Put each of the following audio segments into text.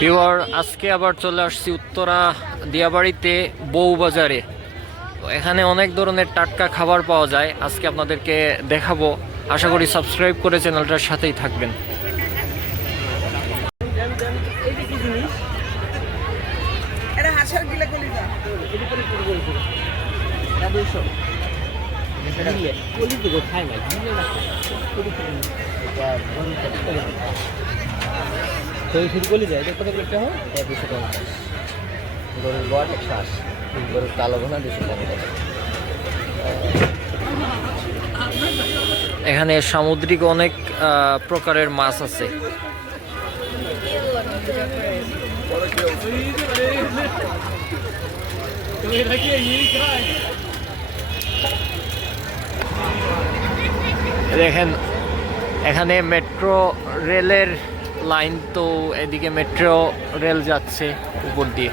Pure আজকে আবার চলে আসছি উত্তরা দিয়াবাড়িতে বউবাজারে। এখানে অনেক ধরনের টাটকা খাবার পাওয়া যায় আজকে আপনাদেরকে দেখাবো। আশা করি সাবস্ক্রাইব করে চ্যানেলটার সাথেই থাকবেন। এটা হাঁসের গিলে শুরু করলি যায় এটা কত করতে হয় দুশো পঞ্চাশ গরুর বট একশো আশি, গরুর কালো ঘোনা দুশো পঞ্চাশ এখানে সামুদ্রিক অনেক প্রকারের মাছ আছে। দেখেন, এখানে মেট্রো রেলের লাইন তো এদিকে মেট্রো রেল যাচ্ছে উপর দিয়ে।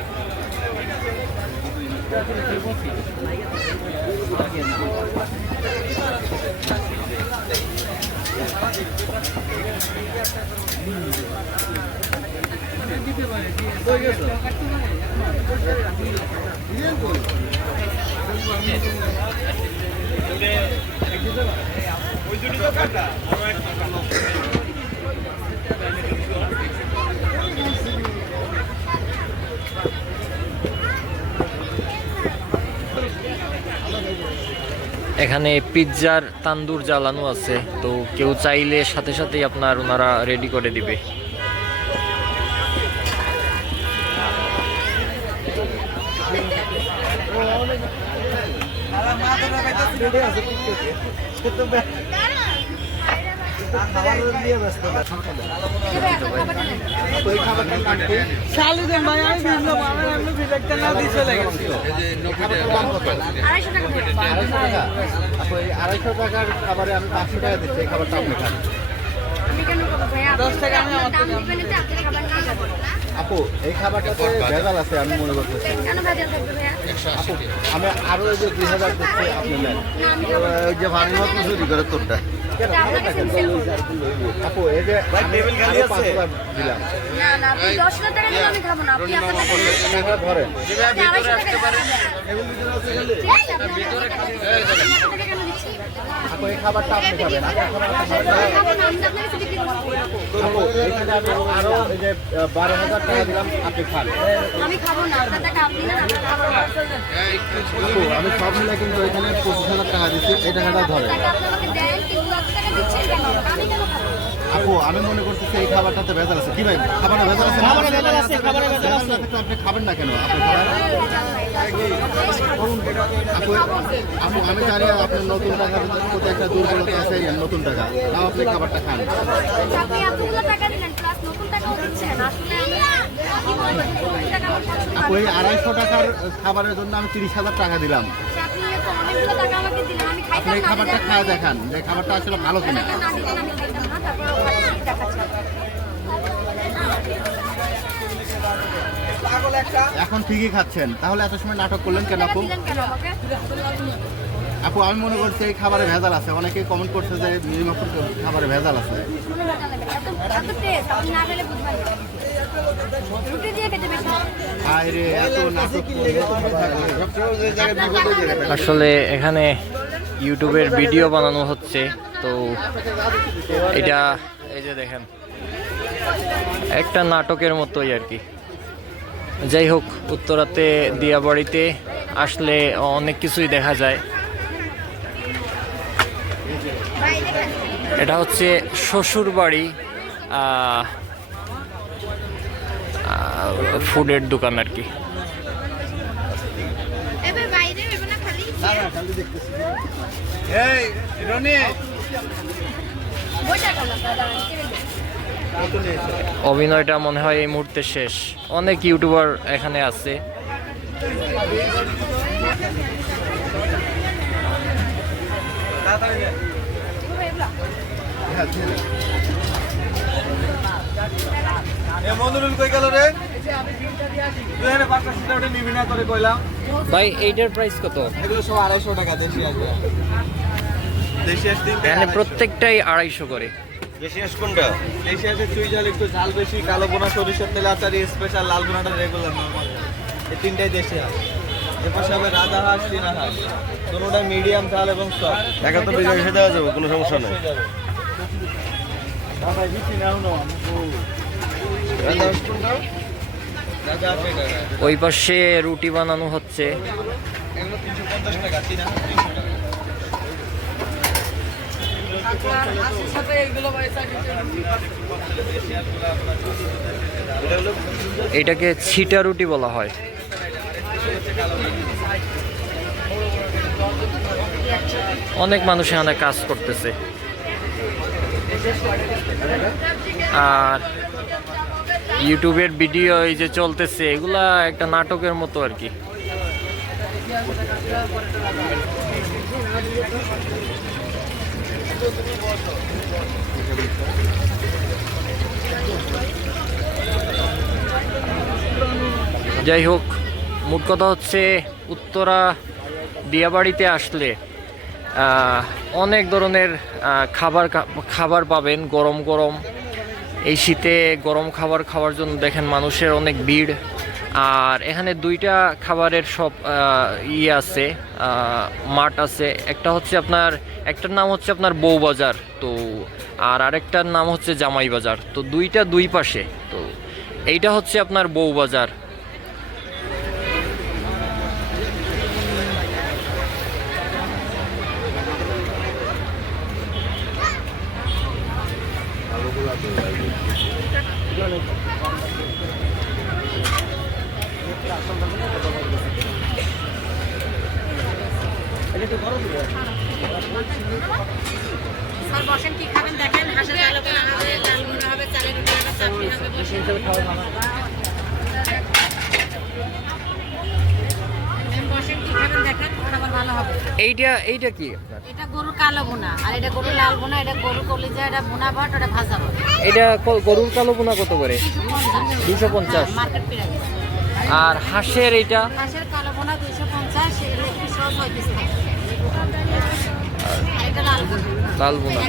এখানে পিৎজার তান্দুর জ্বালানো আছে, তো কেউ চাইলে সাথে সাথেই আপনার ওনারা রেডি করে দিবে। আড়াইশো টাকার খাবারে আমি পাঁচশো টাকা দিচ্ছি এই খাবারটা আপনি খান। আপু এই খাবারটাতে ভেজাল আছে আমি মনে করতেছি আপু আমি আরও যে দুই হাজার দিচ্ছি আপনি নেন। ওই যে ভারী মতো চুরি করে তোরটা আপু এই যে দিলাম। না, না, আপনি টাকা দিলে আমি খাব না। আপনি আপনার টাকা ধরেন। আমি টাকা? আপু এই খাবারটা আপনি খাবেন। আপু এখানে আমি আরও এই যে দিলাম আপনি খান। আমি খাব না, আপনার টাকা আপনি নেন, আপনার খাবার আপু আমি সব মিলে কিন্তু এখানে পঁচিশ হাজার টাকা দিচ্ছি। এই টাকাটা ধরেন। টাকা আপনি আমাকে দেন, আপু আমি মনে করতেছি এই খাবারটাতে ভেজাল আছে। কি ভাই খাবারে ভেজাল আছে খাবারে ভেজাল আছে খাবারে ভেজাল আছে। আপনি খাবেন না কেন? আপু আপু আমি জানি আপনার নতুন টাকার প্রতি একটা দুর্বলতা আছে এই নতুন টাকা। তাও আপনি খাবারটা খান। আপনি এতগুলো টাকা দিলেন প্লাস নতুন টাকাও দিচ্ছেন। আসলে এই আড়াইশো টাকার খাবারের জন্য আমি তিরিশ হাজার টাকা দিলাম। আচ্ছা, আপনি এই খাবারটা খায় দেখান যে খাবারটা আসলে ভালো কিনা। এখন ঠিকই খাচ্ছেন। তাহলে এত সময় নাটক করলেন কেন আপু? আপু আমি মনে করছি এই খাবারে ভেজাল আছে। অনেকেই কমেন্ট করছে যে মিনিমাম খাবারে ভেজাল আছে। আসলে এখানে ইউটিউবের ভিডিও বানানো হচ্ছে, তো এটা, এই যে দেখেন, একটা নাটকের মতোই আর কি। যাই হোক, উত্তরাতে, দিয়াবাড়িতে আসলে অনেক কিছুই দেখা যায়। এটা হচ্ছে শ্বশুর বাড়ি ফুডের দোকান আর কি এবার বাইরে এবার না খালি এই রনি। অভিনয়টা মনে হয় এই মুহূর্তে শেষ। অনেক ইউটিউবার এখানে আছে। মনুরুল কই গেল রে? তুই এনে পাঁচটা সিটা ওটা নিবি না করে কইলাম। ভাই এইটার প্রাইস কত? এগুলো সব আড়াইশো টাকা দেশি আসবে। দেশি প্রত্যেকটাই আড়াইশো করে। দেশি কোনটা? দেশি হাঁসের চুই ঝাল একটু ঝাল বেশি কালো বোনা সরিষার তেলে আচারি স্পেশাল লাল বোনাটা রেগুলার নর্মাল এই তিনটাই দেশি হাঁস। এর পাশে হবে রাজা হাঁস চীনা হাঁস। দুটোটা মিডিয়াম ঝাল এবং একাত্তর দেওয়া যাবে কোনো সমস্যা নেই। হাঁস কোনটা? ওই পাশে রুটি বানানো হচ্ছে। এটাকে ছিটা রুটি বলা হয়। অনেক মানুষ এখানে কাজ করতেছে। আর ইউটিউবের ভিডিও এই যে চলতেছে, এগুলা একটা নাটকের মতো আর কি। যাই হোক, মোট কথা হচ্ছে উত্তরা দিয়াবাড়িতে আসলে অনেক ধরনের খাবার খাবার পাবেন, গরম গরম। এই শীতে গরম খাবার খাওয়ার জন্য দেখেন মানুষের অনেক ভিড়। আর এখানে দুইটা খাবারের সব ইয়ে আছে মাঠ আছে। একটা হচ্ছে আপনার, একটার নাম হচ্ছে আপনার বউবাজার, তো, আর আরেকটার নাম হচ্ছে জামাই বাজার তো দুইটা দুই পাশে, তো, এইটা হচ্ছে আপনার বউবাজার। স্যার বসেন কি খাবেন? দেখেন হাঁসের কালো হবে হবে চালের রুটি হবে চাটনি হবে বসেন। বসেন কি খাবেন? দেখেন খাবার ভালো হবে। এইটা এইটা কি? এটা গরুর কালো বোনা আর এটা গরুর লাল বোনা এটা কলিজা এটা বোনা ভাত ওটা ভাজা ভাত। এটা গরুর কালো বোনা কত করে? দুশো পঞ্চাশ। মার্কেট প্রাইস আর হাঁসের এইটা? হাঁসের কালো দুইশো পঞ্চাশ এটা এটা লাল বোনা